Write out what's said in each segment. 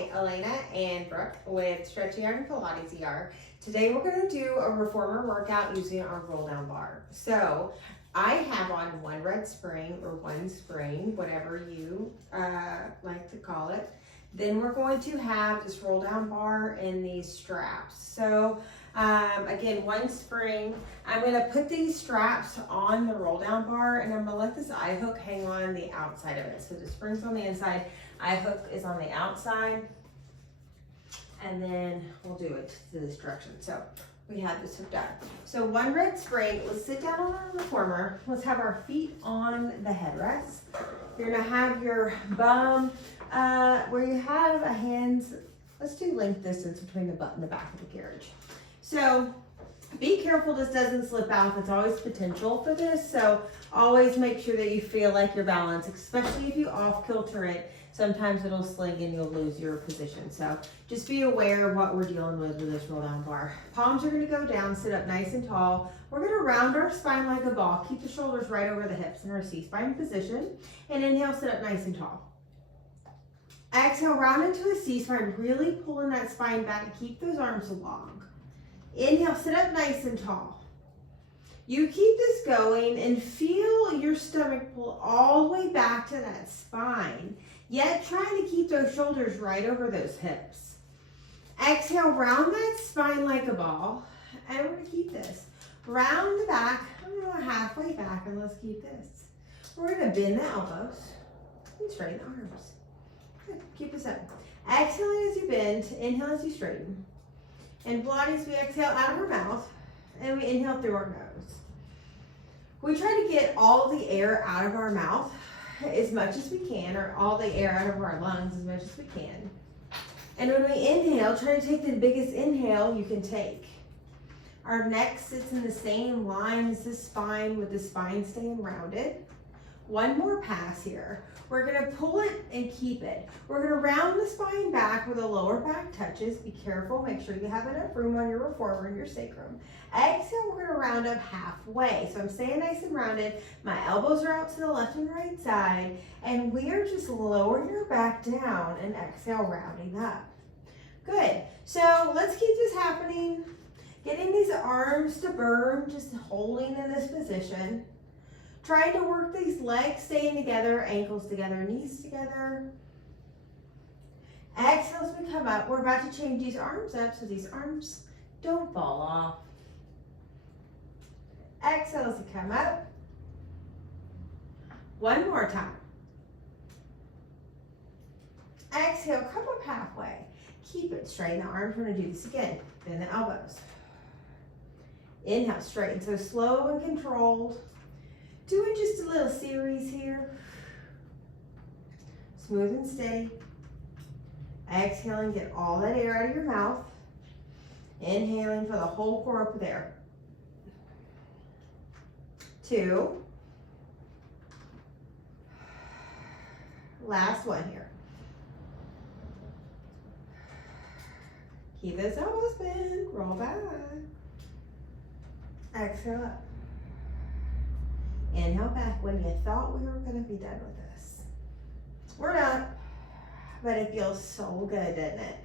Hi, Elena and Brooke with Stretching Art and Pilates ER. Today we're going to do a reformer workout using our roll down bar. So I have on one red spring or one spring, whatever you like to call it. Then we're going to have this roll down bar and these straps. So again, one spring. I'm going to put these straps on the roll down bar and I'm going to let this eye hook hang on the outside of it. So the spring's on the inside, eye hook is on the outside, and then we'll do it to this direction. So we have this hooked up. So one red spring, let's sit down on our reformer. Let's have our feet on the headrest. You're going to have your bum where you have a hands, let's do length distance between the butt and the back of the carriage. So be careful this doesn't slip out. It's always potential for this. So always make sure that you feel like you're balanced, especially if you off kilter it. Sometimes it'll sling and you'll lose your position. So just be aware of what we're dealing with this roll down bar. Palms are going to go down, sit up nice and tall. We're going to round our spine like a ball. Keep the shoulders right over the hips in our C-spine position. And inhale, sit up nice and tall. Exhale, round into a C-spine, really pulling that spine back. Keep those arms long. Inhale, sit up nice and tall. You keep this going and feel your stomach pull all the way back to that spine, yet trying to keep those shoulders right over those hips. Exhale, round that spine like a ball, and we're going to keep this. Round the back, I'm going to go halfway back, and let's keep this. We're going to bend the elbows and straighten the arms. Good, keep this up. Exhaling as you bend, inhale as you straighten. In Pilates, we exhale out of our mouth, and we inhale through our nose. We try to get all the air out of our mouth as much as we can, or all the air out of our lungs as much as we can. And when we inhale, try to take the biggest inhale you can take. Our neck sits in the same line as the spine, with the spine staying rounded. One more pass here. We're going to pull it and keep it. We're going to round the spine back where the lower back touches. Be careful. Make sure you have enough room on your reformer and your sacrum. Exhale, we're going to round up halfway. So I'm staying nice and rounded. My elbows are out to the left and right side. And we are just lowering our back down and exhale, rounding up. Good. So let's keep this happening. Getting these arms to burn, just holding in this position. Trying to work these legs staying together, ankles together, knees together. Exhale as we come up. We're about to change these arms up so these arms don't fall off. Exhale as we come up. One more time. Exhale, come up halfway. Keep it, straighten the arms. We're going to do this again. Bend the elbows. Inhale, straighten. So slow and controlled. Doing just a little series here. Smooth and steady. Exhaling, get all that air out of your mouth. Inhaling for the whole core up there. 2. Last one here. Keep those elbows bent. Roll back. Exhale up. Inhale back when you thought we were going to be done with this. We're not, but it feels so good, doesn't it?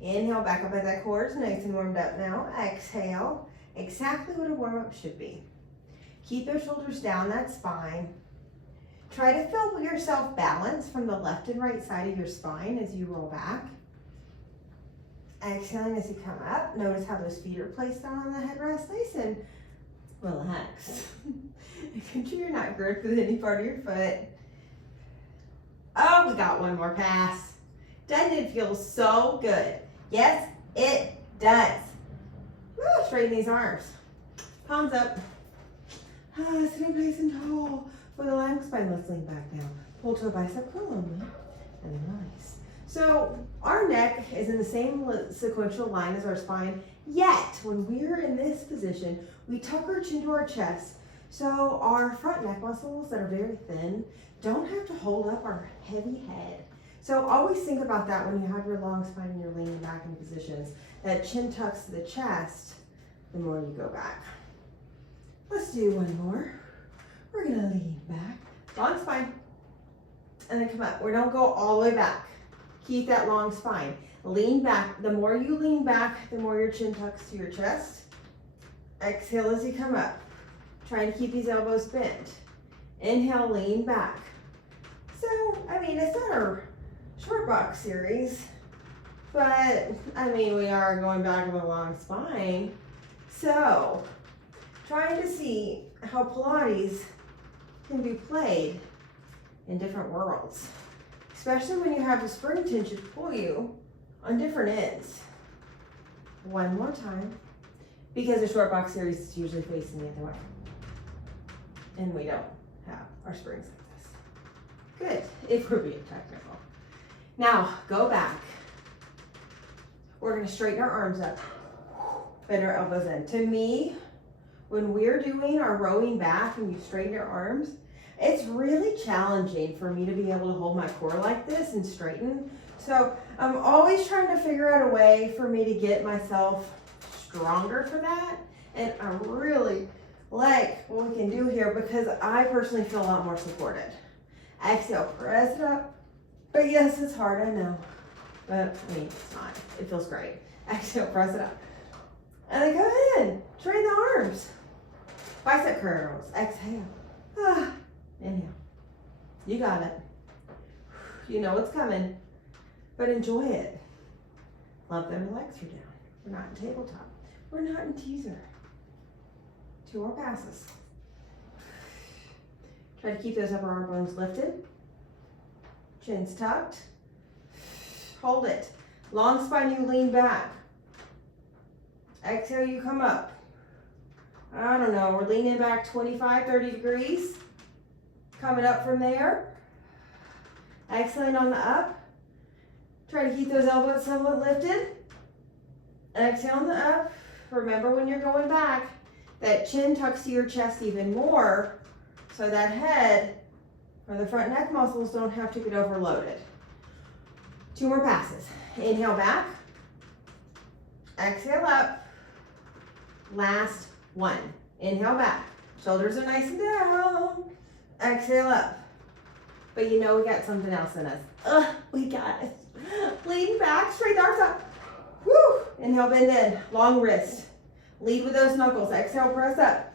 Inhale back up at that core. It's nice and warmed up now. Exhale, exactly what a warm-up should be. Keep those shoulders down that spine. Try to feel yourself balanced from the left and right side of your spine as you roll back. Exhaling as you come up. Notice how those feet are placed down on the headrest. Nice and relax. Make sure you're not gripped with any part of your foot. Oh, we got one more pass. Doesn't it feel so good? Yes, it does. Woo, straighten these arms. Palms up. Sitting nice and tall. With the long spine, let's lean back down. Pull to a bicep curl only. And then release. So our neck is in the same sequential line as our spine, yet when we're in this position, we tuck our chin to our chest. So our front neck muscles that are very thin don't have to hold up our heavy head. So always think about that when you have your long spine and you're leaning back in positions. That chin tucks to the chest the more you go back. Let's do one more. We're gonna lean back, long spine, and then come up. We don't go all the way back. Keep that long spine. Lean back. The more you lean back, the more your chin tucks to your chest. Exhale as you come up. Trying to keep these elbows bent. Inhale, lean back. So, I mean, it's not a short box series, but I mean, we are going back with a long spine. So, trying to see how Pilates can be played in different worlds, especially when you have a spring tension pull you on different ends. One more time, because the short box series is usually facing the other way, and we don't have our springs like this. Good, if we're being technical. Now, go back. We're gonna straighten our arms up, bend our elbows in. To me, when we're doing our rowing back and you straighten your arms, it's really challenging for me to be able to hold my core like this and straighten. So I'm always trying to figure out a way for me to get myself stronger for that. And I really like what we can do here because I personally feel a lot more supported. Exhale, press it up. But yes, it's hard, I know. But I mean, it's not. It feels great. Exhale, press it up. And then go ahead, train the arms. Bicep curls, exhale. Inhale. You got it. You know what's coming, but enjoy it. Love that our legs are down. We're not in tabletop. We're not in teaser. 2 more passes. Try to keep those upper arm bones lifted. Chin's tucked. Hold it. Long spine, you lean back. Exhale, you come up. I don't know, we're leaning back 25, 30 degrees. Coming up from there. Exhaling on the up. Try to keep those elbows somewhat lifted. Exhale on the up. Remember when you're going back, that chin tucks to your chest even more so that head or the front neck muscles don't have to get overloaded. 2 more passes. Inhale back. Exhale up. Last one. Inhale back. Shoulders are nice and down. Exhale up. But you know we got something else in us. We got it. Lean back, straight arms up. Woo! Inhale, bend in. Long wrist. Lead with those knuckles. Exhale, press up.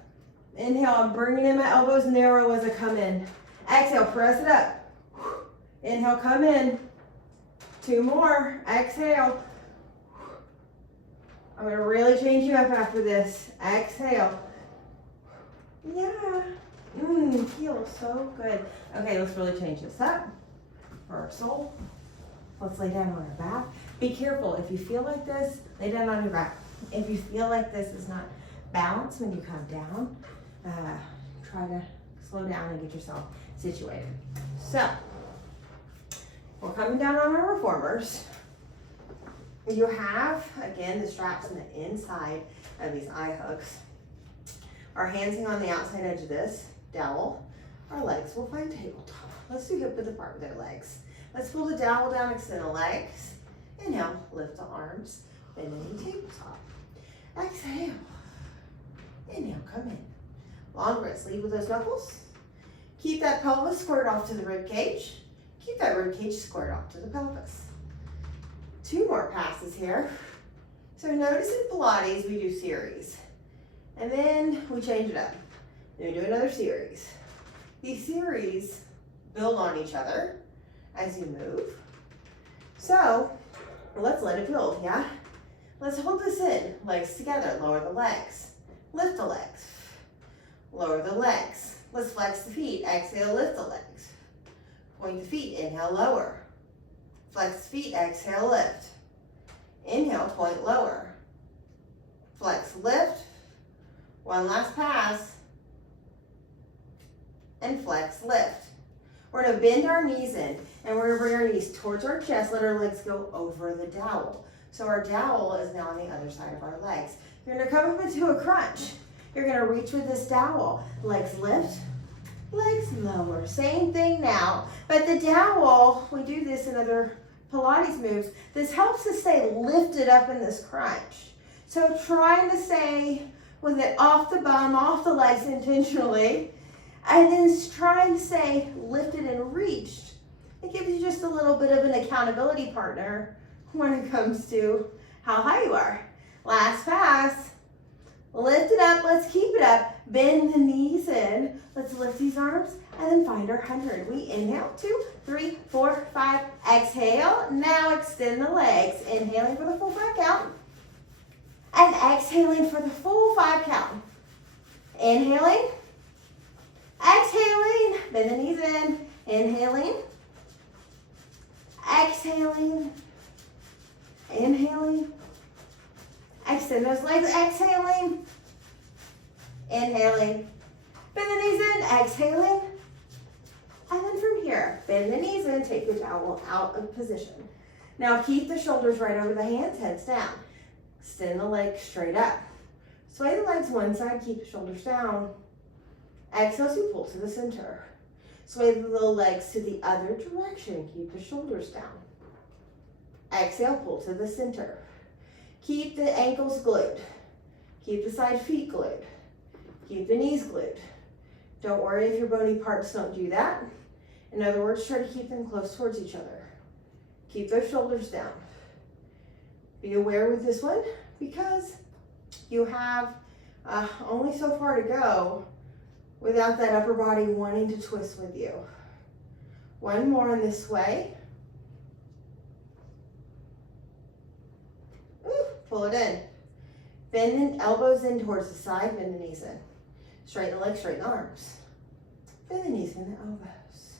Inhale, I'm bringing in my elbows narrow as I come in. Exhale, press it up. Inhale, come in. 2 more. Exhale. I'm going to really change you up after this. Exhale. Yeah. Feels so good. Okay, let's really change this up for our soul. Let's lay down on our back. Be careful. If you feel like this, lay down on your back. If you feel like this is not balanced when you come down, try to slow down and get yourself situated. So, we're coming down on our reformers. You have, again, the straps on the inside of these eye hooks. Our hands hang on the outside edge of this dowel. Our legs will find tabletop. Let's do hip width apart with our legs. Let's pull the dowel down, extend the legs. Inhale, lift the arms, bend in tabletop. Exhale. Inhale, come in. Long wrist, lead with those knuckles. Keep that pelvis squared off to the rib cage. Keep that rib cage squared off to the pelvis. 2 more passes here. So notice in Pilates we do series. And then we change it up. Then we do another series. These series build on each other as you move. So let's let it build, yeah? Let's hold this in. Legs together, lower the legs. Lift the legs. Lower the legs. Let's flex the feet. Exhale, lift the legs. Point the feet, inhale, lower. Flex the feet, exhale, lift. Inhale, point lower. Flex, lift. 1 last pass. And flex, lift. We're gonna bend our knees in and we're gonna bring our knees towards our chest, let our legs go over the dowel. So our dowel is now on the other side of our legs. You're gonna come up into a crunch. You're gonna reach with this dowel. Legs lift, legs lower. Same thing now, but the dowel, we do this in other Pilates moves. This helps us stay lifted up in this crunch. So trying to stay with it off the bum, off the legs intentionally, and then trying to stay lifted and reached It gives you just a little bit of an accountability partner when it comes to how high you are. Last pass. Lift it up, let's keep it up. Bend the knees in. Let's lift these arms and then find our 100. We inhale, 2, 3, 4, 5. Exhale, now extend the legs. Inhaling for the full 5 count. And exhaling for the full 5 count. Inhaling. Exhaling, bend the knees in. Inhaling. Exhaling. Inhaling. Extend those legs, exhaling. Inhaling. Bend the knees in, exhaling. And then from here, bend the knees in, take the towel out of position. Now keep the shoulders right over the hands, heads down. Extend the legs straight up. Sway the legs one side, keep the shoulders down. Exhale as you pull to the center. Sway the little legs to the other direction, keep the shoulders down. Exhale, pull to the center. Keep the ankles glued. Keep the side feet glued. Keep the knees glued. Don't worry if your bony parts don't do that. In other words, try to keep them close towards each other. Keep those shoulders down. Be aware with this one because you have only so far to go without that upper body wanting to twist with you. One more in this way. Pull it in. Bend the elbows in towards the side, bend the knees in. Straighten the legs, straighten the arms. Bend the knees, bend the elbows.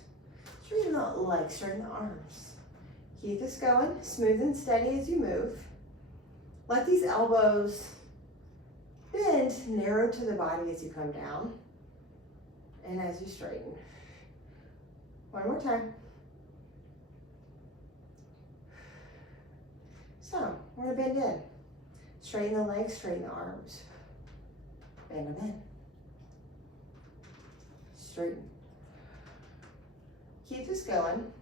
Straighten the legs, straighten the arms. Keep this going, smooth and steady as you move. Let these elbows bend, narrow to the body as you come down and as you straighten. One more time. So, we're gonna bend in. Straighten the legs, straighten the arms. Bend them in. Straighten. Keep this going.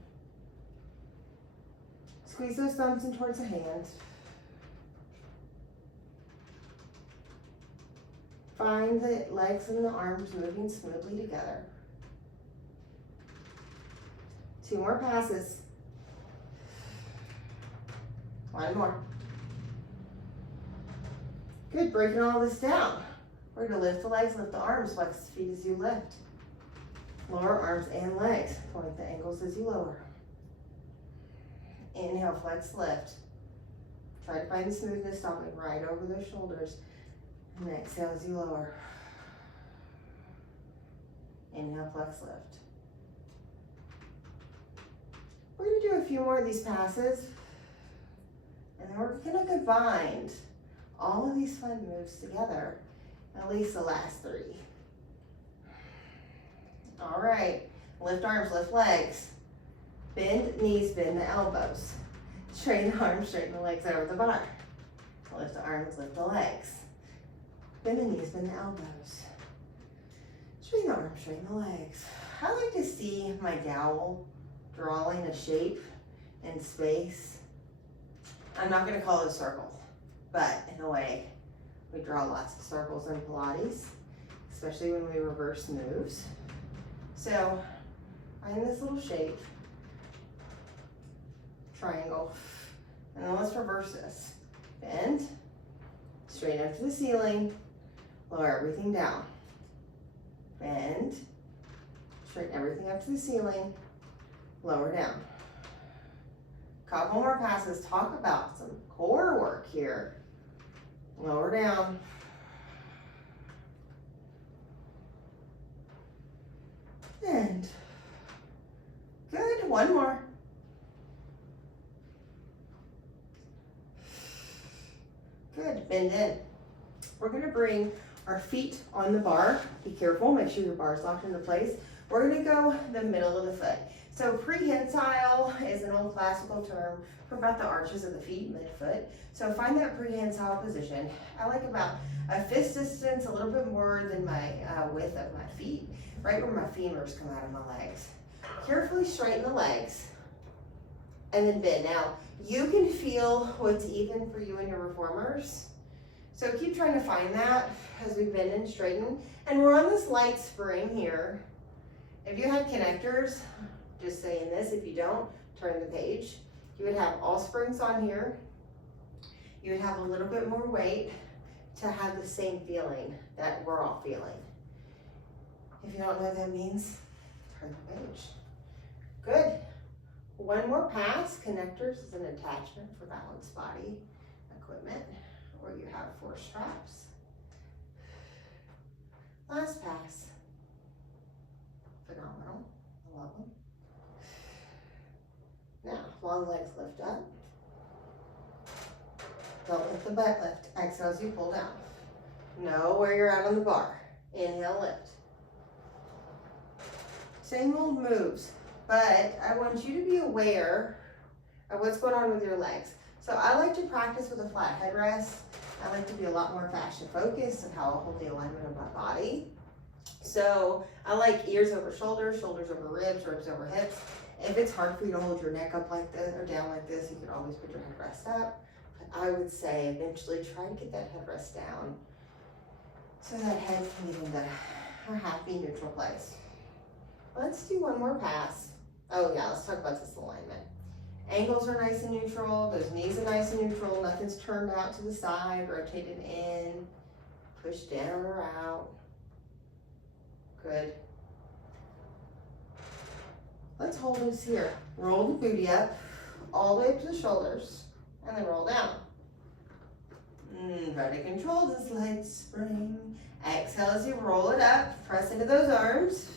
Squeeze those thumbs in towards the hands. Find the legs and the arms moving smoothly together. 2 more passes. One more. Good, breaking all this down. We're gonna lift the legs, lift the arms, flex the feet as you lift. Lower arms and legs, point the ankles as you lower. Inhale, flex, lift. Try to find the smoothness, stopping right over those shoulders. And exhale as you lower. Inhale, flex, lift. We're gonna do a few more of these passes. And then we're gonna combine all of these fun moves together, at least the last 3. All right, lift arms, lift legs. Bend knees, bend the elbows. Straighten the arms, straighten the legs over the bar. Lift the arms, lift the legs. Bend the knees, bend the elbows. Straighten the arms, straighten the legs. I like to see my dowel drawing a shape in space. I'm not gonna call it a circle, but in a way, we draw lots of circles in Pilates, especially when we reverse moves. So, find this little shape, triangle, and then let's reverse this. Bend, straight up to the ceiling, lower everything down. Bend, straighten everything up to the ceiling, lower down. Couple more passes, talk about some core work here. Lower down. And good, one more. Good, bend in. We're gonna bring our feet on the bar. Be careful, make sure your bar's locked into place. We're gonna go the middle of the foot. So prehensile is an old classical term for about the arches of the feet, midfoot. So find that prehensile position. I like about a fist distance, a little bit more than my width of my feet, right where my femurs come out of my legs. Carefully straighten the legs and then bend. Now, you can feel what's even for you and your reformers. So keep trying to find that as we bend and straighten. And we're on this light spring here. If you have connectors, Just saying this, if you don't, turn the page. You would have all springs on here. You would have a little bit more weight to have the same feeling that we're all feeling. If you don't know what that means, turn the page. Good. One more pass. Connectors is an attachment for balanced body equipment, where you have 4 straps. Last pass. Phenomenal. I love them. Now, long legs lift up. Don't let the butt lift. Exhale as you pull down. Know where you're at on the bar. Inhale, lift. Same old moves, but I want you to be aware of what's going on with your legs. So I like to practice with a flat headrest. I like to be a lot more fascia focused on how I hold the alignment of my body. So I like ears over shoulders, shoulders over ribs, ribs over hips. If it's hard for you to hold your neck up like this or down like this, you can always put your headrest up. But I would say eventually try to get that headrest down so that head can get into a happy neutral place. Let's do one more pass. Oh yeah, let's talk about this alignment. Ankles are nice and neutral. Those knees are nice and neutral. Nothing's turned out to the side, rotated in, push down or out. Good. Let's hold this here. Roll the booty up, all the way up to the shoulders, and then roll down. Try to control this leg spring. Exhale as you roll it up, press into those arms.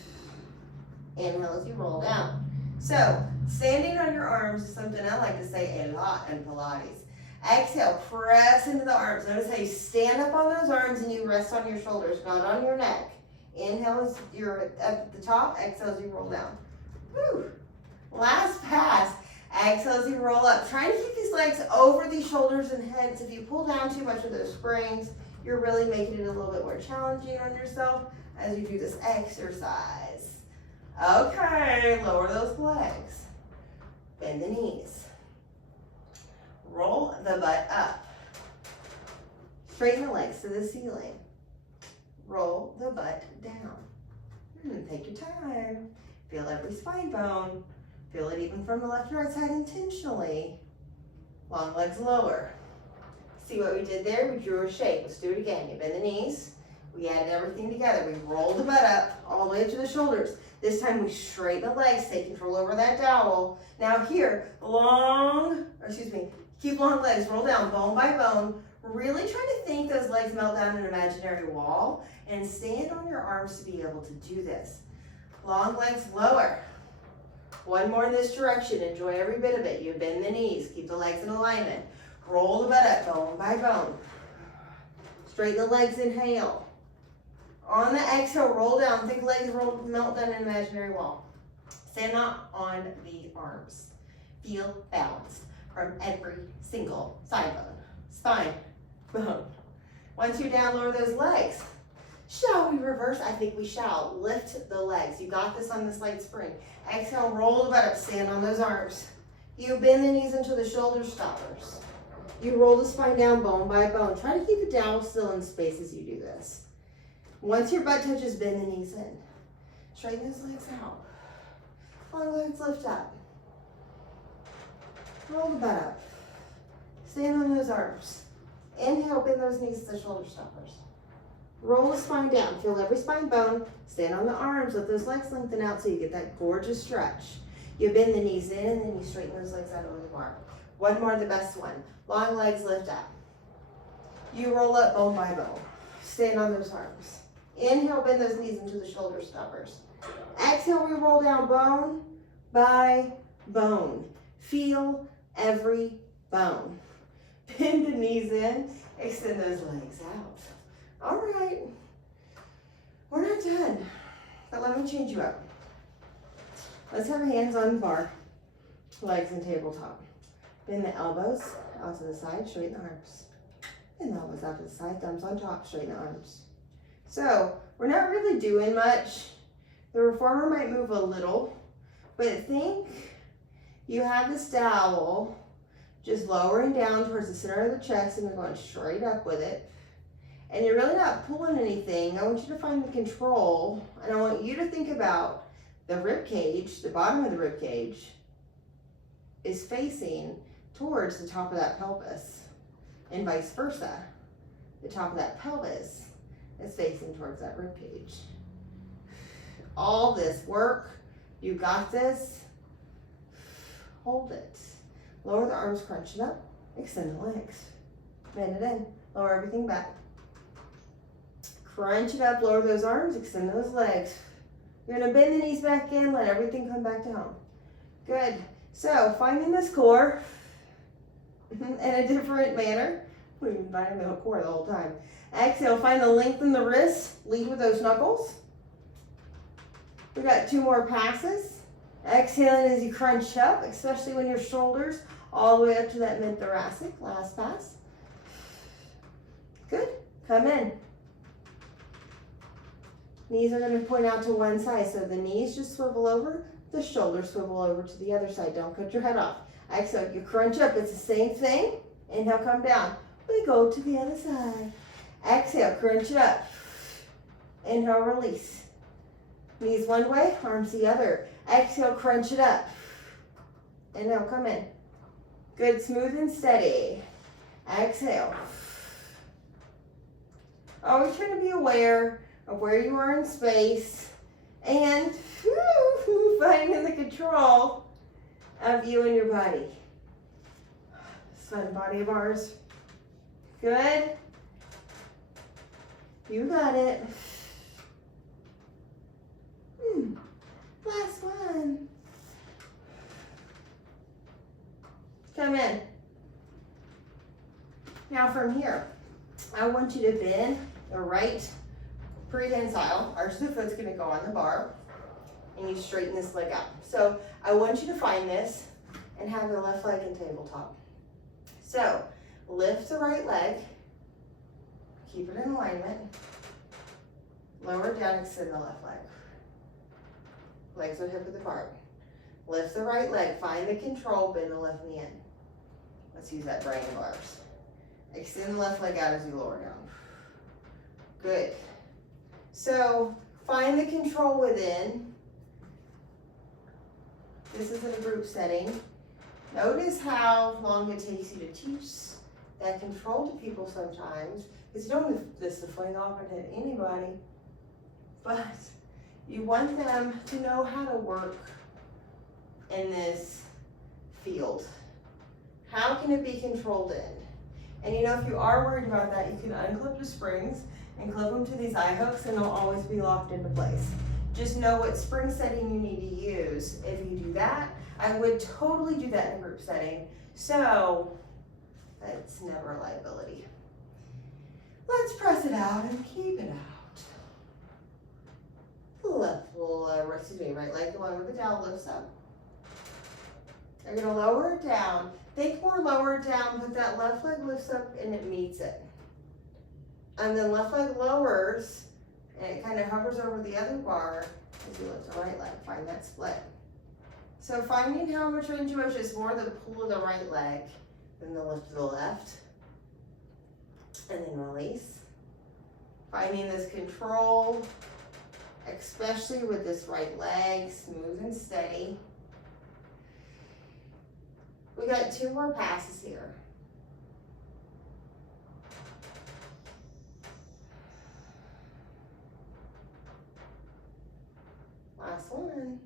Inhale as you roll down. So, standing on your arms is something I like to say a lot in Pilates. Exhale, press into the arms. Notice how you stand up on those arms and you rest on your shoulders, not on your neck. Inhale as you're at the top, exhale as you roll down. Whew. Last pass. Exhale as you roll up. Try to keep these legs over these shoulders and heads. If you pull down too much of those springs, you're really making it a little bit more challenging on yourself as you do this exercise. Okay, lower those legs. Bend the knees. Roll the butt up. Straighten the legs to the ceiling. Roll the butt down. Take your time. Feel every spine bone. Feel it even from the left and right side intentionally. Long legs lower. See what we did there? We drew a shape. Let's do it again. You bend the knees. We added everything together. We rolled the butt up all the way to the shoulders. This time we straighten the legs, take control over that dowel. Now here, keep long legs, roll down bone by bone. Really try to think those legs melt down an imaginary wall and stand on your arms to be able to do this. Long legs lower. One more in this direction. Enjoy every bit of it. You bend the knees. Keep the legs in alignment. Roll the butt up bone by bone. Straighten the legs, inhale. On the exhale, roll down. Think legs melt down an imaginary wall. Stand up on the arms. Feel balance from every single side bone, spine, bone. Once you're down, lower those legs. Shall we reverse? I think we shall. Lift the legs. You got this on the slight spring. Exhale, roll the butt up, stand on those arms. You bend the knees into the shoulder stoppers. You roll the spine down bone by bone. Try to keep the dowel still in space as you do this. Once your butt touches, bend the knees in. Straighten those legs out. Long legs lift up. Roll the butt up. Stand on those arms. Inhale, bend those knees to the shoulder stoppers. Roll the spine down. Feel every spine bone. Stand on the arms. Let those legs lengthen out so you get that gorgeous stretch. You bend the knees in and then you straighten those legs out over the bar. One more, the best one. Long legs lift up. You roll up bone by bone. Stand on those arms. Inhale, bend those knees into the shoulder stoppers. Exhale, we roll down bone by bone. Feel every bone. Bend the knees in. Extend those legs out. All right, we're not done, but let me change you up. Let's have hands on the bar, legs and tabletop. Bend the elbows out to the side, straighten the arms. Bend the elbows out to the side, thumbs on top, straighten the arms. So we're not really doing much. The reformer might move a little, but think you have this dowel just lowering down towards the center of the chest and you're going straight up with it. And you're really not pulling anything. I want you to find the control, and I want you to think about the rib cage, the bottom of the rib cage, is facing towards the top of that pelvis, and vice versa. The top of that pelvis is facing towards that rib cage. All this work, you got this. Hold it. Lower the arms, crunch it up, extend the legs. Bend it in, lower everything back. Crunch it up, lower those arms, extend those legs. You're gonna bend the knees back in, let everything come back down. Good. So, finding this core in a different manner. We've been finding the core the whole time. Exhale, find the length in the wrists, lead with those knuckles. We got 2 more passes. Exhaling as you crunch up, especially when your shoulders all the way up to that mid-thoracic. Last pass. Good. Come in. Knees are going to point out to one side, so the knees just swivel over, the shoulders swivel over to the other side. Don't cut your head off. Exhale, you crunch up. It's the same thing. Inhale, come down. We go to the other side. Exhale, crunch it up. Inhale, release. Knees one way, arms the other. Exhale, crunch it up. Inhale, come in. Good, smooth and steady. Exhale. Always trying to be aware of where you are in space and finding the control of you and your body. This fun body of ours. Good. You got it. Last one. Come in. Now from here, I want you to bend the right prehensile. Arch of the foot's gonna go on the bar, and you straighten this leg out. So I want you to find this and have the left leg in tabletop. So lift the right leg, keep it in alignment, lower it down, extend the left leg. Legs are hip width apart. Lift the right leg, find the control, bend the left knee in. Let's use that triangle bars. Extend the left leg out as you lower down. Good. So find the control within. This is in a group setting. Notice how long it takes you to teach that control to people sometimes. Because you don't want this to fling off and hit anybody. But you want them to know how to work in this field. How can it be controlled in? And you know, if you are worried about that, you can unclip the springs and clip them to these eye hooks and they'll always be locked into place. Just know what spring setting you need to use. If you do that, I would totally do that in a group setting. So that's never a liability. Let's press it out and keep it out. Right leg, the one with the dowel lifts up. You're gonna lower it down. Think more lower it down, but that left leg lifts up and it meets it. And then left leg lowers and it kind of hovers over the other bar as you lift the right leg. Find that split. So finding how much range of motion is more the pull of the right leg than the lift of the left. And then release. Finding this control, especially with this right leg, smooth and steady. We got 2 more passes here. Last one.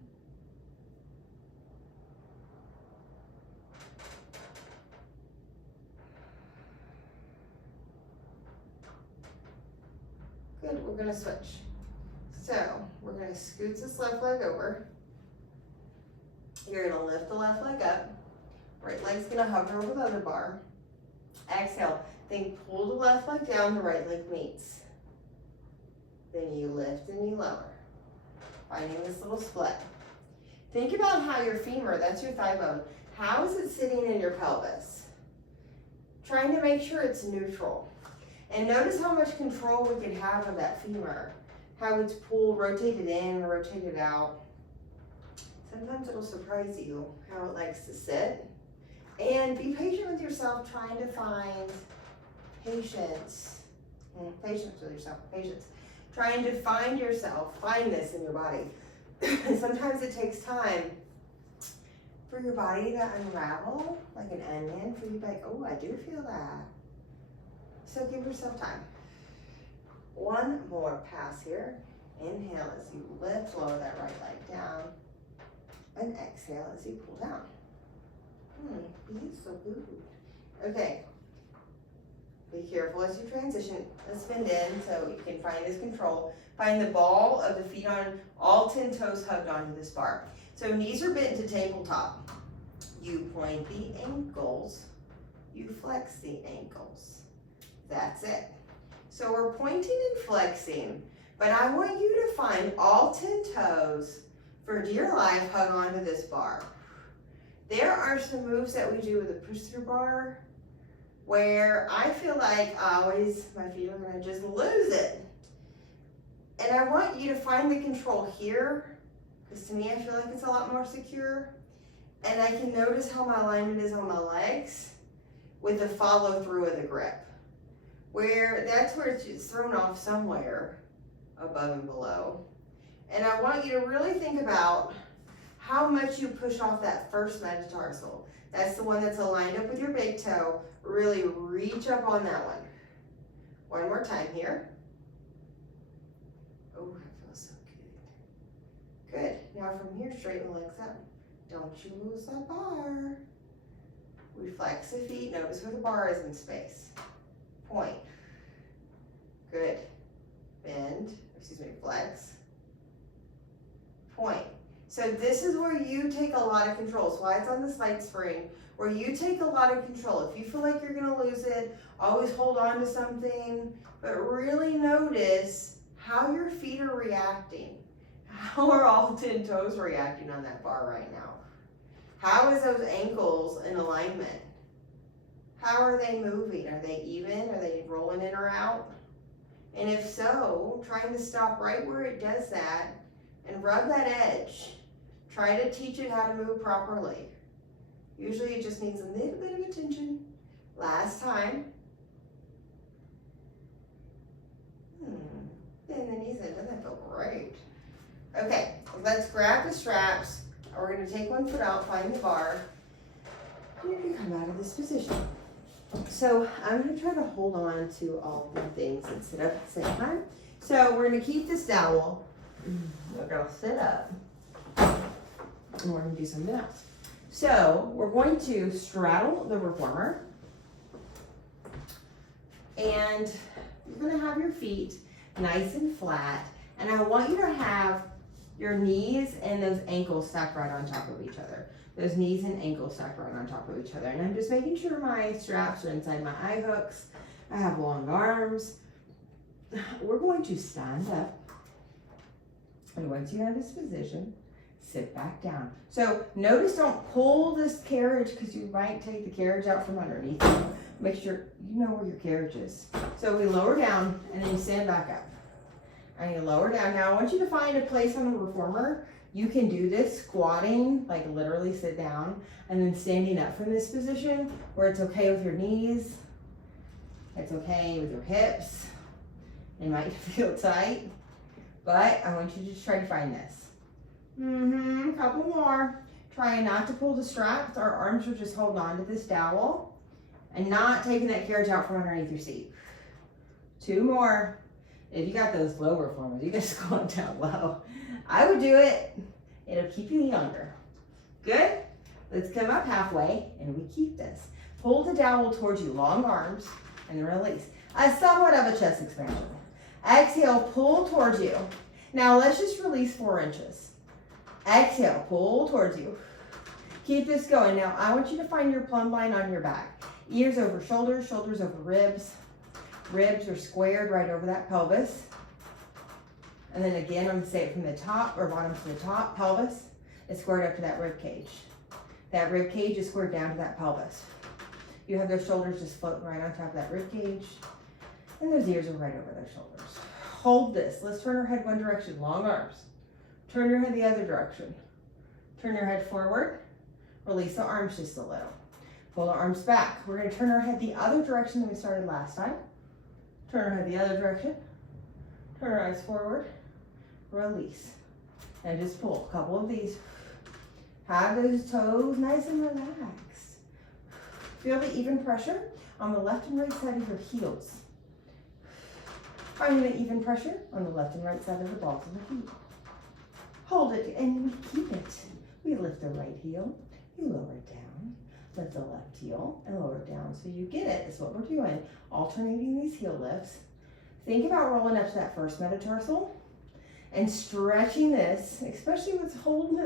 Good, we're gonna switch. So we're gonna scoot this left leg over. You're gonna lift the left leg up. Right leg's gonna hover over the other bar. Exhale, then pull the left leg down, the right leg meets. Then you lift and you lower. Finding this little split. Think about how your femur, that's your thigh bone, how is it sitting in your pelvis? Trying to make sure it's neutral. And notice how much control we can have of that femur. How it's pulled, rotated in, rotated out. Sometimes it'll surprise you how it likes to sit. And be patient with yourself, trying to find patience. Patience with yourself, patience. Trying to find yourself, find this in your body. Sometimes it takes time for your body to unravel like an onion, for you to be like, oh, I do feel that. So give yourself time. One more pass here. Inhale as you lift, lower that right leg down. And exhale as you pull down. Feels so good. Okay. Be careful as you transition. Let's bend in so you can find this control. Find the ball of the feet on all 10 toes hugged onto this bar. So knees are bent to tabletop. You point the ankles. You flex the ankles. That's it. So we're pointing and flexing, but I want you to find all 10 toes for dear life hug onto this bar. There are some moves that we do with a push-through bar where I feel like my feet are gonna just lose it. And I want you to find the control here, because to me, I feel like it's a lot more secure. And I can notice how my alignment is on my legs with the follow through of the grip. Where that's where it's just thrown off somewhere above and below. And I want you to really think about how much you push off that first metatarsal. That's the one that's aligned up with your big toe. Really reach up on that one. One more time here. Oh, that feels so good. Good. Now from here, straighten the legs up. Don't you lose that bar. We flex the feet. Notice where the bar is in space. Point. Good. Bend. Flex. Point. So this is where you take a lot of control. That's why it's on the slide spring, where you take a lot of control. If you feel like you're gonna lose it, always hold on to something, but really notice how your feet are reacting. How are all 10 toes reacting on that bar right now? How is those ankles in alignment? How are they moving? Are they even? Are they rolling in or out? And if so, trying to stop right where it does that and rub that edge. Try to teach it how to move properly. Usually it just needs a little bit of attention. Last time. Bend the knees in. Doesn't that feel great? Okay, let's grab the straps. We're going to take one foot out, find the bar. And you can come out of this position. So I'm going to try to hold on to all the things and sit up at the same time. So we're going to keep this dowel. We're going to sit up. And we're going to do something else. So we're going to straddle the reformer. And you're going to have your feet nice and flat. And I want you to have your knees and those ankles stacked right on top of each other. Those knees and ankles stacked right on top of each other. And I'm just making sure my straps are inside my eye hooks. I have long arms. We're going to stand up. And once you have this position, sit back down. So notice, don't pull this carriage because you might take the carriage out from underneath you. Make sure you know where your carriage is. So we lower down and then you stand back up. And you lower down. Now I want you to find a place on the reformer. You can do this squatting, like literally sit down, and then standing up from this position where it's okay with your knees. It's okay with your hips. It might feel tight, but I want you to just try to find this. Couple more. Trying not to pull the straps. Our arms are just holding on to this dowel and not taking that carriage out from underneath your seat. 2 more. If you got those low reformers, you can just go down low. I would do it. It'll keep you younger. Good? Let's come up halfway and we keep this. Pull the dowel towards you, long arms, and release. Somewhat of a chest expansion. Exhale, pull towards you. Now let's just release 4 inches. Exhale, pull towards you. Keep this going. Now I want you to find your plumb line on your back. Ears over shoulders, shoulders over ribs. Ribs are squared right over that pelvis. And then again, I'm going to say it from the top or bottom to the top. Pelvis is squared up to that rib cage. That rib cage is squared down to that pelvis. You have those shoulders just floating right on top of that rib cage. And those ears are right over those shoulders. Hold this. Let's turn our head one direction. Long arms. Turn your head the other direction. Turn your head forward. Release the arms just a little. Pull the arms back. We're going to turn our head the other direction than we started last time. Turn our head the other direction. Turn our eyes forward. Release. And just pull a couple of these. Have those toes nice and relaxed. Feel the even pressure on the left and right side of your heels. Find the even pressure on the left and right side of the balls of the feet. Hold it and we keep it. We lift the right heel, you lower it down. Lift the left heel and lower it down. So you get it, that's what we're doing. Alternating these heel lifts. Think about rolling up to that first metatarsal and stretching this, especially with holding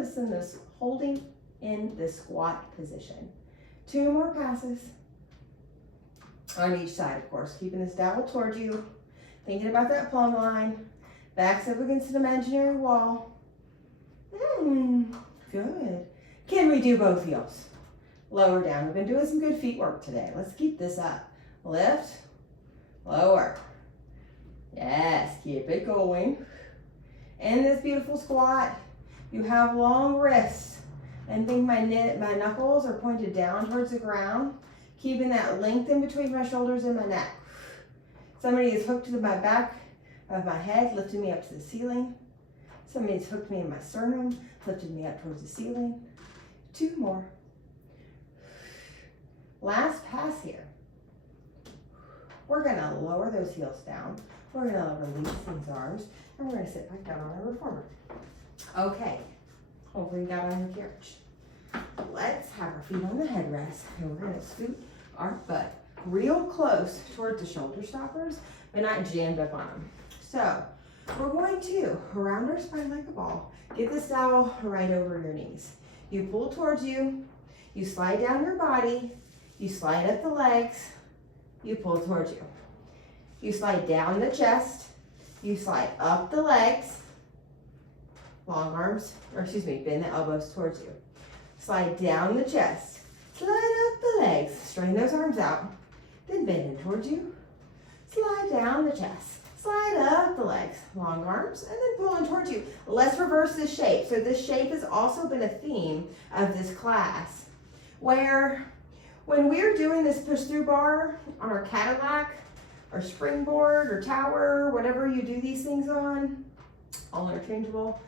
in this squat position. 2 more passes on each side, of course. Keeping this dowel towards you. Thinking about that plumb line. Backs up against an imaginary wall. Good. Can we do both heels? Lower down. We've been doing some good feet work today. Let's keep this up. Lift, lower. Yes, keep it going. In this beautiful squat, you have long wrists. And think my knuckles are pointed down towards the ground, keeping that length in between my shoulders and my neck. Somebody is hooked to my back of my head, lifting me up to the ceiling. Somebody's hooked me in my sternum, lifted me up towards the ceiling. 2 more. Last pass here. We're gonna lower those heels down. We're gonna release these arms, and we're gonna sit back down on our reformer. Okay, hopefully you got on your carriage. Let's have our feet on the headrest, and we're gonna scoot our butt real close towards the shoulder stoppers, but not jammed up on them. So we're going to round our spine like a ball. Get this dowel right over your knees. You pull towards you, you slide down your body, you slide up the legs, you pull towards you. You slide down the chest, you slide up the legs, long arms, bend the elbows towards you. Slide down the chest, slide up the legs, strain those arms out, then bend in towards you. Slide down the chest, slide up the legs, long arms, and then pull in towards you. Let's reverse this shape. So this shape has also been a theme of this class, where when we're doing this push-through bar on our Cadillac, or springboard, or tower, whatever you do these things on, all interchangeable,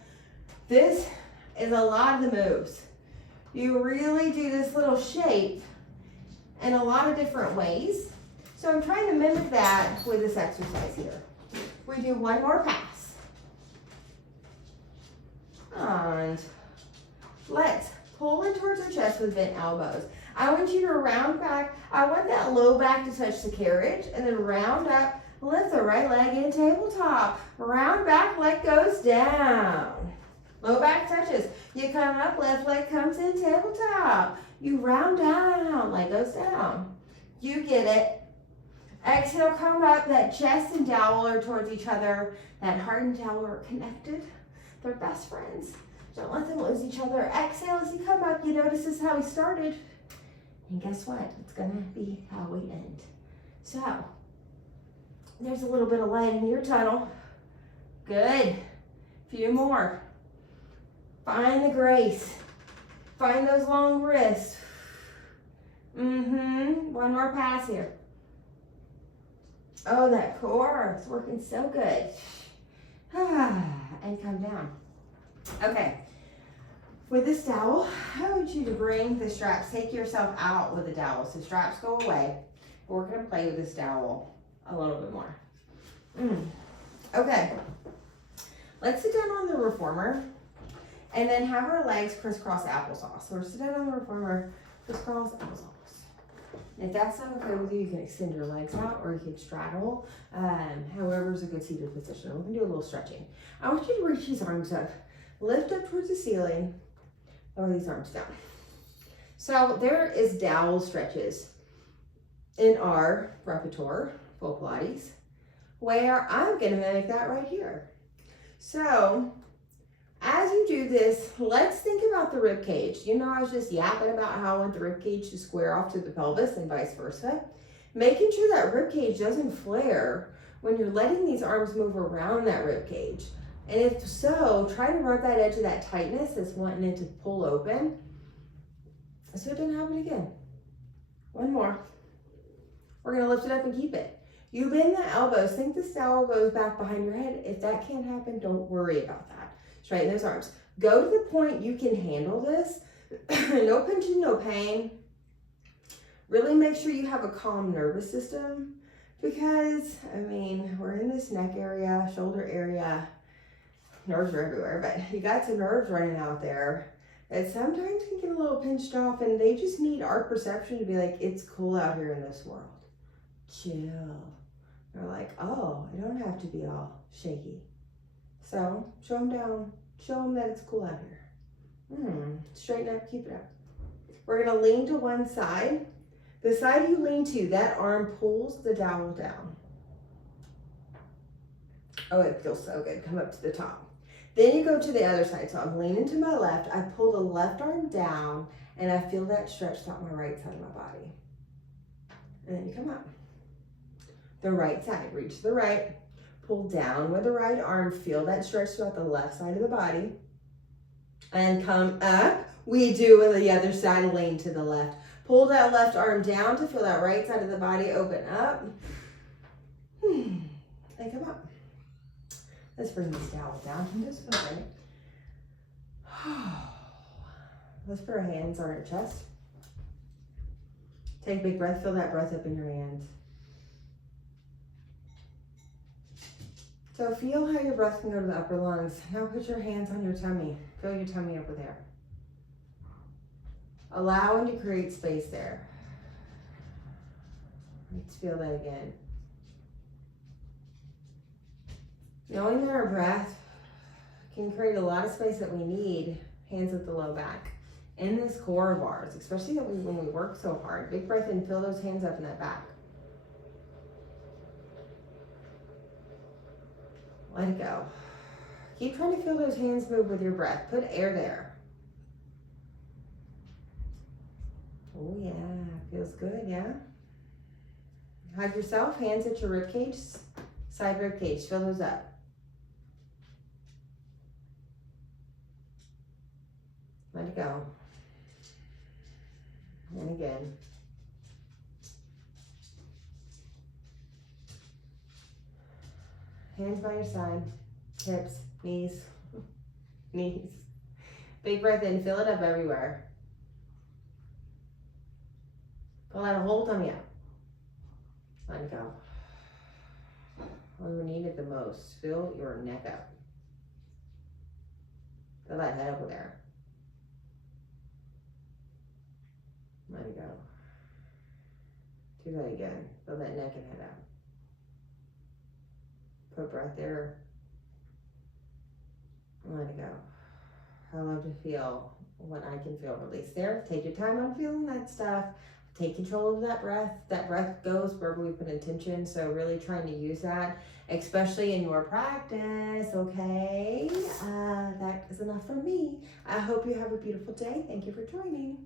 this is a lot of the moves. You really do this little shape in a lot of different ways. So I'm trying to mimic that with this exercise here. We do 1 more pass. And let's pull in towards our chest with bent elbows. I want you to round back. I want that low back to touch the carriage, and then round up, lift the right leg in tabletop. Round back, leg goes down. Low back touches. You come up, left leg comes in tabletop. You round down, leg goes down. You get it. Exhale, come up. That chest and dowel are towards each other. That heart and dowel are connected. They're best friends. Don't let them lose each other. Exhale as you come up. You notice this is how we started. And guess what? It's gonna be how we end. So, there's a little bit of light in your tunnel. Good. Few more. Find the grace. Find those long wrists. 1 more pass here. Oh, that core is working so good. And come down. Okay. With this dowel, I want you to bring the straps. Take yourself out with the dowel. So straps go away. But we're going to play with this dowel a little bit more. Okay. Let's sit down on the reformer. And then have our legs crisscross applesauce. So we're sitting on the reformer, crisscross applesauce. And if that's not okay with you, you can extend your legs out, or you can straddle. However is a good seated position. We can do a little stretching. I want you to reach these arms up. Lift up towards the ceiling. Lower these arms down. So there is dowel stretches in our repertoire, full Pilates, where I'm going to mimic that right here. So as you do this, let's think about the rib cage. You know, I was just yapping about how I want the rib cage to square off to the pelvis and vice versa. Making sure that rib cage doesn't flare when you're letting these arms move around that rib cage. And if so, try to rub that edge of that tightness that's wanting it to pull open so it doesn't happen again. 1 more. We're going to lift it up and keep it. You bend the elbows. Think this dowel goes back behind your head. If that can't happen, don't worry about that. Straighten those arms. Go to the point you can handle this. No pinching, no pain. Really make sure you have a calm nervous system because, I mean, we're in this neck area, shoulder area. Nerves are everywhere, but you got some nerves running out there that sometimes can get a little pinched off, and they just need our perception to be like, it's cool out here in this world. Chill. They're like, oh, I don't have to be all shaky. So show them down. Show them that it's cool out here. Straighten up, keep it up. We're gonna lean to one side. The side you lean to, that arm pulls the dowel down. Oh, it feels so good. Come up to the top. Then you go to the other side. So I'm leaning to my left. I pull the left arm down and I feel that stretch throughout my right side of my body. And then you come up. The right side, reach to the right, pull down with the right arm, feel that stretch throughout the left side of the body. And come up. We do with the other side, lean to the left. Pull that left arm down to feel that right side of the body open up. And come up. Let's bring this towel down and just feel it. Let's put our hands on our chest. Take a big breath, feel that breath up in your hands. So feel how your breath can go to the upper lungs. Now put your hands on your tummy. Feel your tummy over there. Allowing to create space there. Let's feel that again. Knowing that our breath can create a lot of space that we need, hands at the low back. In this core of ours, especially when we work so hard. Big breath in, feel those hands up in that back. Let it go. Keep trying to feel those hands move with your breath. Put air there. Oh yeah, feels good, yeah? Hug yourself, hands at your rib cage, side rib cage, fill those up. Let it go. And again. Hands by your side, hips, knees, knees. Big breath in, fill it up everywhere. Pull out a whole tummy out. Let it go. When we need it the most, fill your neck up. Fill that head over there. Let it go. Do that again. Fill that neck and head out. Put breath there. Let it go. I love to feel what I can feel release there. Take your time on feeling that stuff. Take control of that breath. That breath goes wherever we put intention. So really trying to use that, especially in your practice, okay? That is enough for me. I hope you have a beautiful day. Thank you for joining.